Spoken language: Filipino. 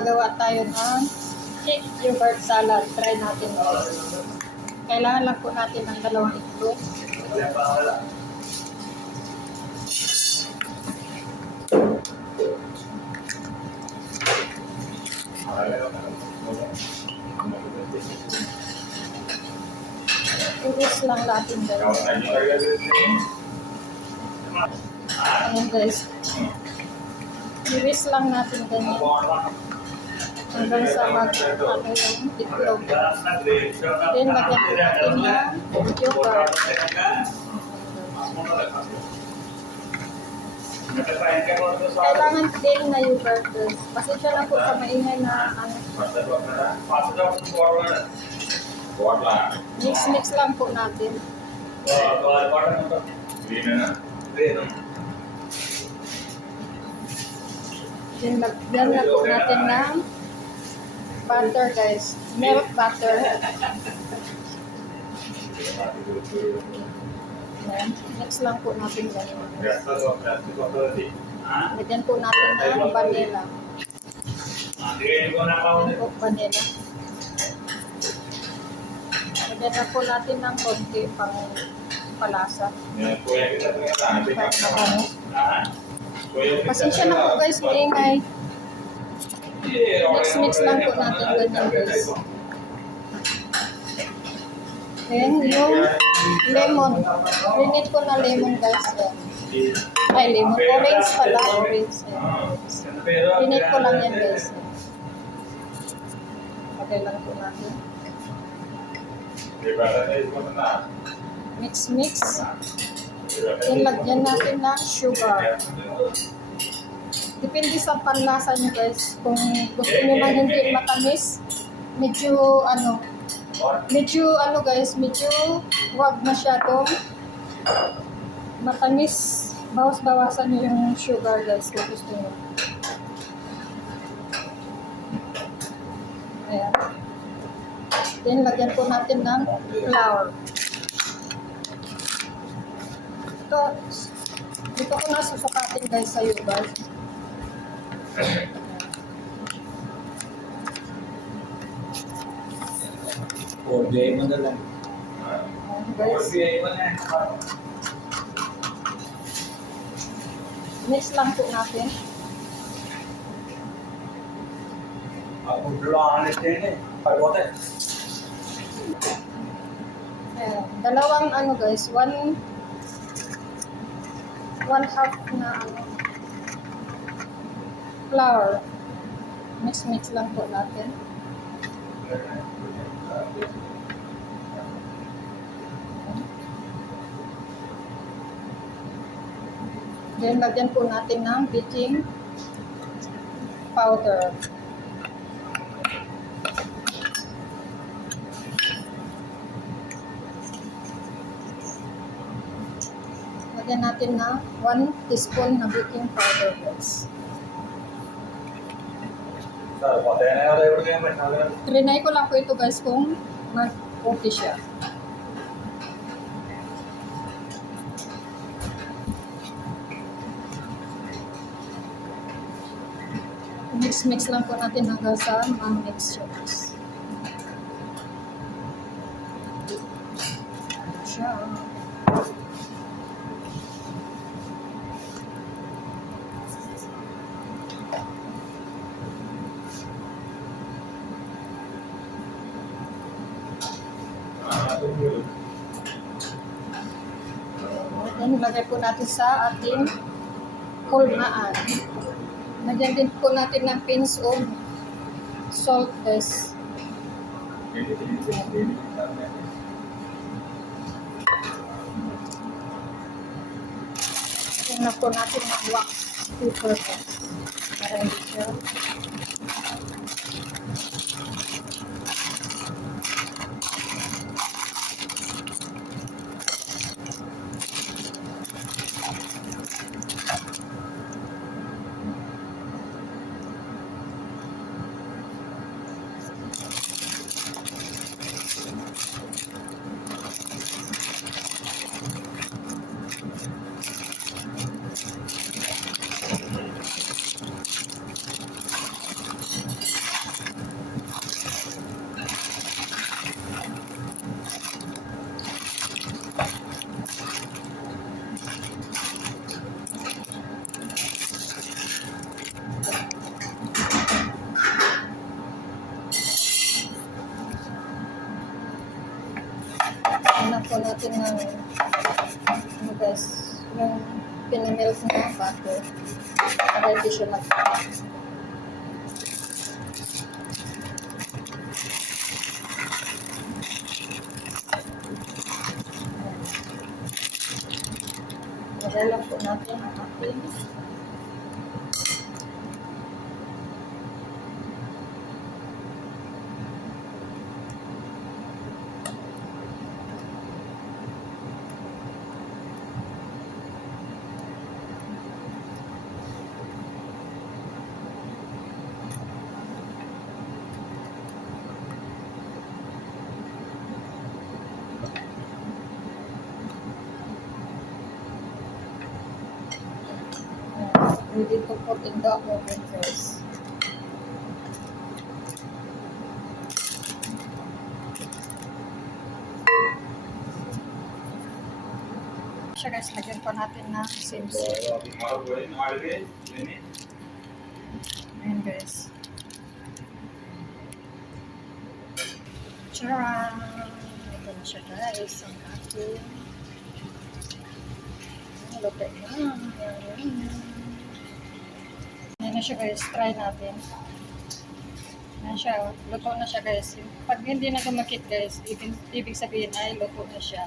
gagawa tayo ng chick yogurt salad. Try natin guys. Kailangan lang po natin ng 2 itlog. Iris lang natin guys. Ayan guys. Iris lang natin ganyan. Hanggang sa mag-ano yung itlog. Then lagyan po natin yung yogurt. Kailangan din na yogurt guys. Pasensya lang po sa maingay na ano. Mix lang po natin. Then lagyan na po natin ng butter guys. Milk butter. Ayan. Mix lang po natin ganyan. Lagyan po natin ng vanilla. Vanilla. Lagyan na po natin ng konti pang palasa. Pasensya na po guys, maingay. Mix lang po natin ganyan guys. Then yung lemon. Rinit ko na lemon guys. Ay lemon. Orange pala. Orange. Rinit ko lang yan guys. Okay lang po natin. Mix. Ilagyan natin ng sugar. Depende sa panlasa nyo guys. Kung gusto nyo lang hindi matamis, medyo guys, medyo wag masyadong matamis. Bawas-bawasan nyo yung sugar guys kung gusto nyo. Ayan. Then lagyan po natin ng flour. Dito ko na susukatin guys sa yogurt. Order mo na lang. Mix lang po natin. Ako lang din eh. Pagbote. Ayan. Dalawang ano guys, one half na ano flour. Mix lang po natin. Then lagyan po natin ng baking powder. Lagyan natin na 1 teaspoon na baking powder guys. Trinay ko lang po ito guys kung mag-okay siya. Mix lang po natin hanggang sa ma-mix siya guys. Siya. Then, ilagay po natin sa ating kulmaan. Lagyan din po natin ng pinch of salt guys. Lagyan na po natin ng wax paper guys. Para hindi siya. yung pinamilk na butter para hindi siya magkakas. Nagalang po natin ang ating ready to put in the oven guys. Siya guys, lagyan pa natin na simsim. Ayan guys. Charan! Ito na siya guys, ang ating luto na. Ayan na siya guys, try natin. Ayan siya, luto na siya guys. Pag hindi na gumakit guys, ibig sabihin ay luto na siya.